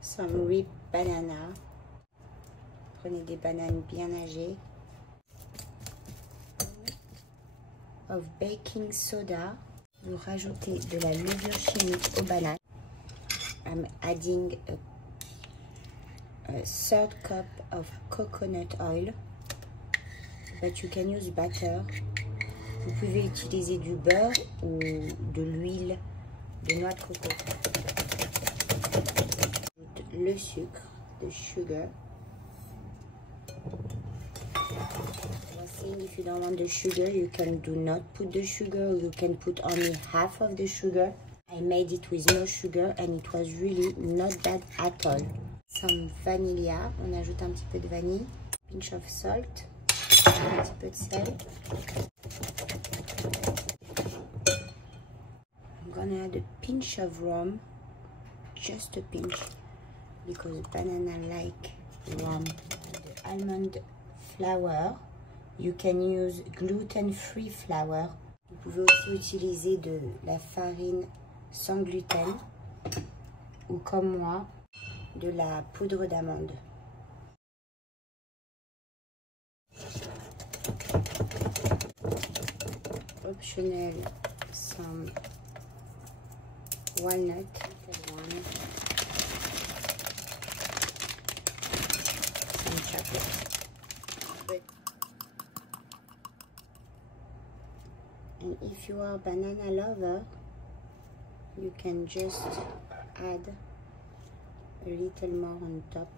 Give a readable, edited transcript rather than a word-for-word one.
some ripe banana. Prenez des bananes bien âgées. Of baking soda. Vous rajoutez de la levure chimique aux bananes. I'm adding a third cup of coconut oil, but you can use butter. Vous pouvez utiliser du beurre ou de l'huile de noix de coco. Le sucre, the sugar. If you don't want the sugar, you can do not put the sugar, or you can put only half of the sugar. I made it with no sugar and it was really not bad at all. Some vanilla, on ajoute un petit peu de vanille, pinch of salt, un petit peu de sel. I'm gonna add a pinch of rum, just a pinch, because banana like rum. The almond flour. You can use gluten-free flour. Vous pouvez aussi utiliser de la farine sans gluten ou comme moi, de la poudre d'amande. Optionnel, some walnut, some chocolate. And if you are a banana lover, you can just add a little more on top.